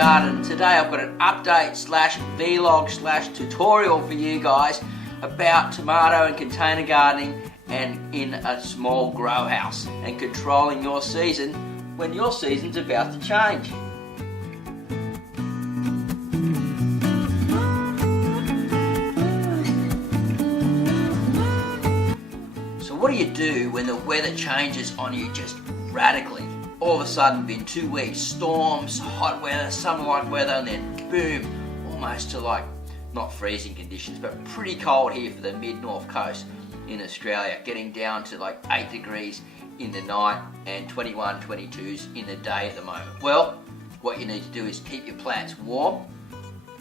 Garden. Today I've got an update slash vlog slash tutorial for you guys about tomato and container gardening and in a small grow house and controlling your season when your season's about to change. So what do you do when the weather changes on you just radically? All of a sudden, within 2 weeks, storms, hot weather, summer-like weather, and then boom, almost to like, not freezing conditions, but pretty cold here for the mid-north coast in Australia, getting down to like 8 degrees in the night and 21, 22s in the day at the moment. Well, what you need to do is keep your plants warm.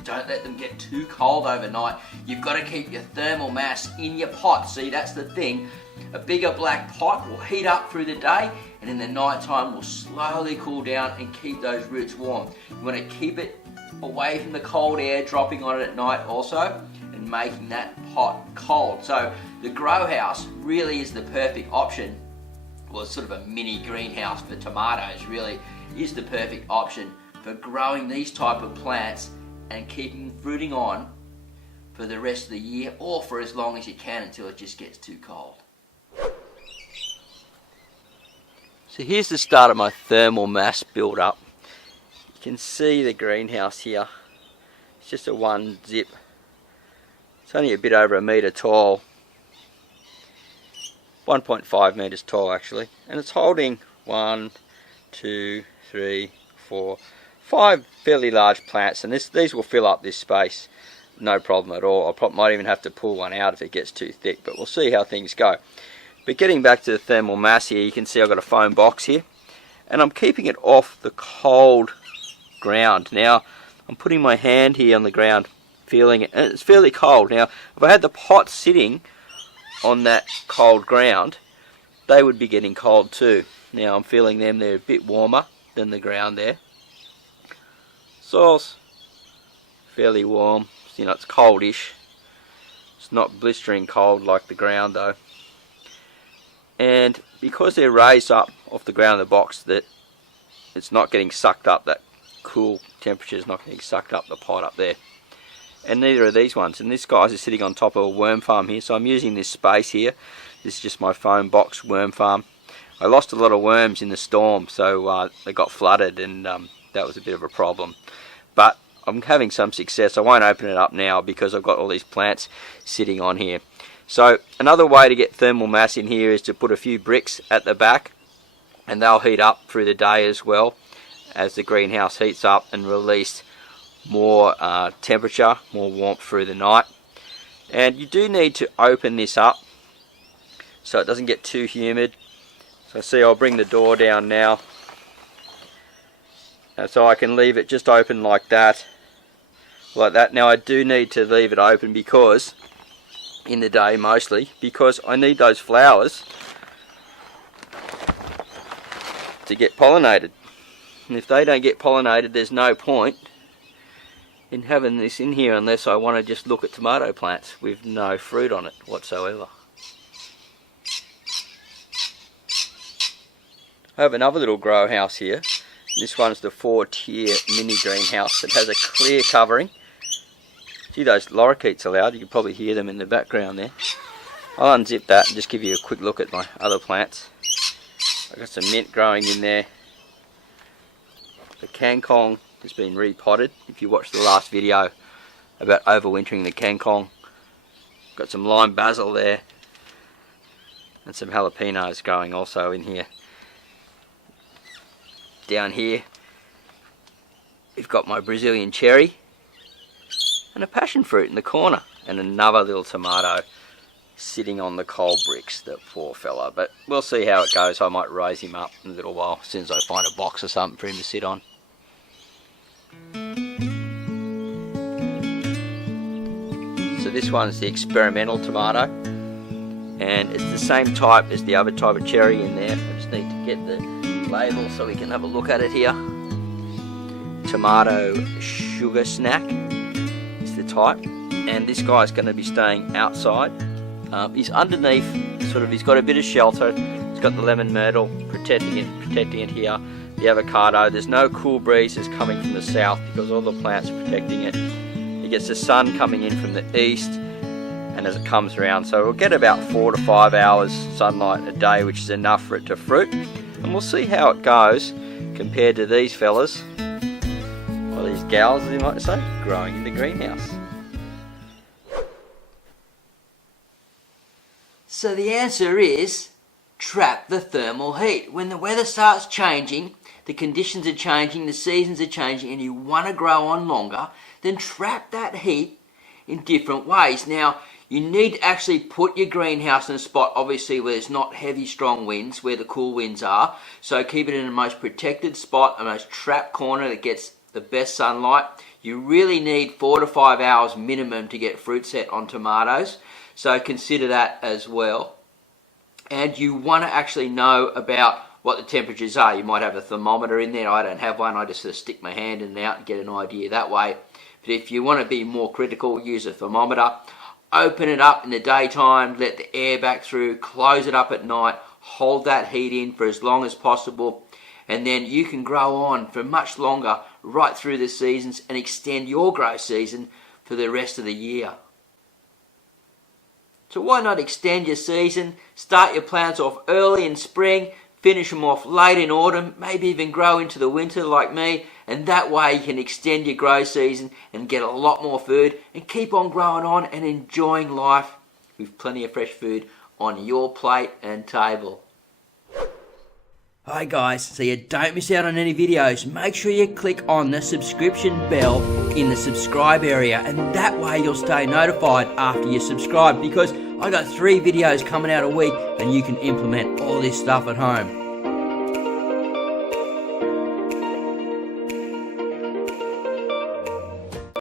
Don't let them get too cold overnight. You've got to keep your thermal mass in your pot. See, that's the thing. A bigger black pot will heat up through the day, and in the night time will slowly cool down and keep those roots warm. You want to keep it away from the cold air dropping on it at night also, and making that pot cold. So the grow house really is the perfect option. Well, it's sort of a mini greenhouse for tomatoes, really is the perfect option for growing these type of plants and keeping fruiting on for the rest of the year, or for as long as you can until it just gets too cold. So here's the start of my thermal mass build up. You can see the greenhouse here. It's just a one zip. It's only a bit over a metre tall. 1.5 metres tall actually. And it's holding 1, 2, 3, 4, 5 fairly large plants. And these will fill up this space. No problem at all. I might even have to pull one out if it gets too thick. But we'll see how things go. But getting back to the thermal mass here, you can see I've got a foam box here, and I'm keeping it off the cold ground. Now, I'm putting my hand here on the ground, feeling it, and it's fairly cold. Now, if I had the pot sitting on that cold ground, they would be getting cold too. Now, I'm feeling them, they're a bit warmer than the ground there. Soil's fairly warm, you know, it's coldish. It's not blistering cold like the ground though. And because they're raised up off the ground of the box, that it's not getting sucked up, that cool temperature is not getting sucked up the pot up there. And neither are these ones. And this guy's is sitting on top of a worm farm here, so I'm using this space here. This is just my foam box worm farm. I lost a lot of worms in the storm, so they got flooded, and that was a bit of a problem. But I'm having some success. I won't open it up now because I've got all these plants sitting on here. So another way to get thermal mass in here is to put a few bricks at the back, and they'll heat up through the day as well as the greenhouse heats up and release more temperature, more warmth through the night. And you do need to open this up so it doesn't get too humid. So see, I'll bring the door down now, and so I can leave it just open like that. Now I do need to leave it open because in the day mostly, because I need those flowers to get pollinated, and if they don't get pollinated, there's no point in having this in here unless I want to just look at tomato plants with no fruit on it whatsoever. I have another little grow house here. This one's the 4-tier mini greenhouse that has a clear covering. See those lorikeets are loud, you can probably hear them in the background there. I'll unzip that and just give you a quick look at my other plants. I've got some mint growing in there. The kangkong has been repotted. If you watched the last video about overwintering the kangkong. Got some lime basil there. And some jalapenos growing also in here. Down here we've got my Brazilian cherry and a passion fruit in the corner, and another little tomato sitting on the cold bricks, that poor fella. But we'll see how it goes. I might raise him up in a little while as soon as I find a box or something for him to sit on. So this one's the experimental tomato, and it's the same type as the other type of cherry in there. I just need to get the label so we can have a look at it here. Tomato sugar snack is the type, and this guy's going to be staying outside. He's underneath, he's got a bit of shelter. It's got the lemon myrtle protecting it here. the avocado. There's no cool breezes coming from the south because all the plants are protecting it. It gets the sun coming in from the east, and as it comes around, so we'll get about 4 to 5 hours sunlight a day, which is enough for it to fruit. And we'll see how it goes compared to these fellas, or these gals as you might say, growing in the greenhouse. So the answer is trap the thermal heat. When the weather starts changing, the conditions are changing, the seasons are changing, and you want to grow on longer, then trap that heat in different ways. Now, you need to actually put your greenhouse in a spot, obviously, where there's not heavy, strong winds, where the cool winds are. So keep it in the most protected spot, the most trapped corner that gets the best sunlight. You really need 4 to 5 hours minimum to get fruit set on tomatoes. So consider that as well. And you want to actually know about what the temperatures are. You might have a thermometer in there. I don't have one. I just sort of stick my hand in and out and get an idea that way. But if you want to be more critical, use a thermometer. Open it up in the daytime, let the air back through, close it up at night, hold that heat in for as long as possible, and then you can grow on for much longer right through the seasons and extend your grow season for the rest of the year. So why not extend your season, start your plants off early in spring, finish them off late in autumn, maybe even grow into the winter like me, and that way you can extend your grow season and get a lot more food and keep on growing on and enjoying life with plenty of fresh food on your plate and table. Hi guys, so you don't miss out on any videos, make sure you click on the subscription bell in the subscribe area, and that way you'll stay notified after you subscribe, because I got 3 videos coming out a week and you can implement all this stuff at home.